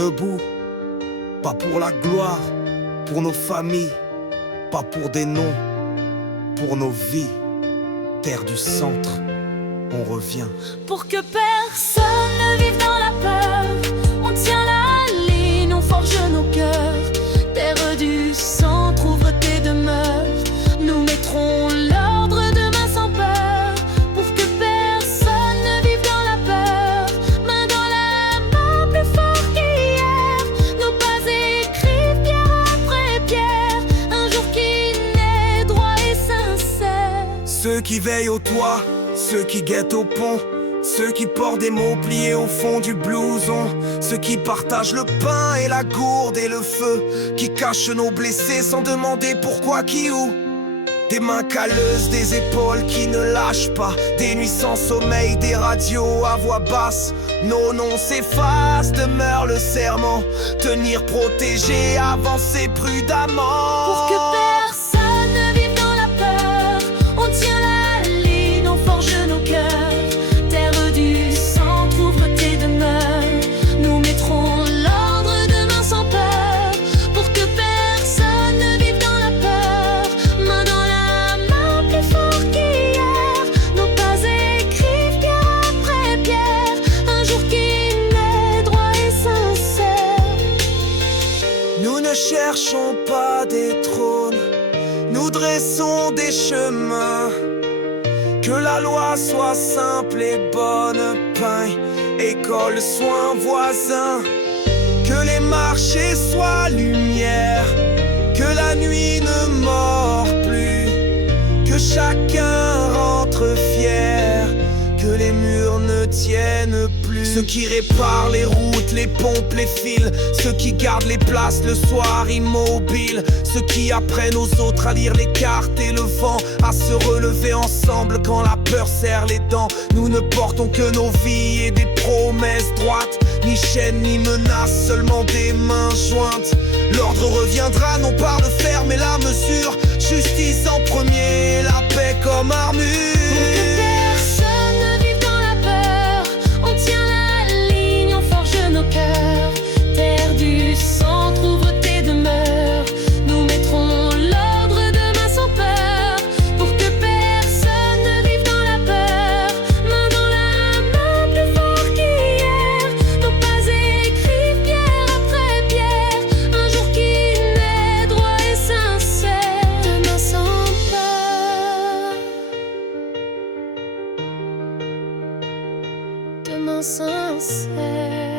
debout, pas pour la gloire, pour nos familles, pas pour des noms, pour nos vies. Terre du centre, on revient. Pour que personne ne vive dans la peur, on tient la ligne, on forge nos cœurs. Terre du centre, ouvre tes demeures, nous mettrons l'ordre demain sans peur. Pour que personne ne vive dans la peur, main dans la main, plus fort qu'hier. Nos pas écrivent pierre après pierre, un jour qui naît droit et sincère. Ceux qui veillent au toit, ceux qui guettent au pont, ceux qui portent des mots pliés au fond du blouson, ceux qui partagent le pain et la gourde et le feu, qui cachent nos blessés sans demander pourquoi, qui, où. Des mains calleuses, des épaules qui ne lâchent pas, des nuits sans sommeil, des radios à voix basse. Nos noms s'effacent, demeure le serment, tenir protégé, avancer prudemment. Pour que personne ne vive dans la peur, on tient la ligne, on forge nos cœurs. Terre du centre, ouvre tes demeures, nous mettrons l'ordre demain sans peur. Pour que personne ne vive dans la peur, main dans la main, plus fort qu'hier. Nos pas écrivent pierre après pierre, un jour qui naît droit et sincère. Nous ne cherchons pas des trônes, nous dressons des chemins. Que la loi soit simple et bonne, pain, école, soins, voisins. Que les marchés soient lumière, que la nuit ne mord plus. Que chacun rentre fier, que les murs ne tiennent plus. Ceux qui réparent les routes, les pompes, les fils, ceux qui gardent les places le soir immobiles, ceux qui apprennent aux autres à lire les cartes et le vent, à se relever ensemble quand la peur serre les dents. Nous ne portons que nos vies et des promesses droites, ni chaînes ni menaces, seulement des mains jointes. L'ordre reviendra non par le fer mais la mesure, justice en premier, la paix comme armure. Personne ne vive dans la peur, on tient la ligne, on forge nos cœurs. Terre du centre, ouvre tes demeures, nous mettrons l'ordre demain sans peur. Pour que personne ne vive dans la peur, main dans la main, plus fort qu'hier. Nos pas écrivent pierre après pierre, un jour qui naît droit et sincère. Demain sans peur, demain sincère.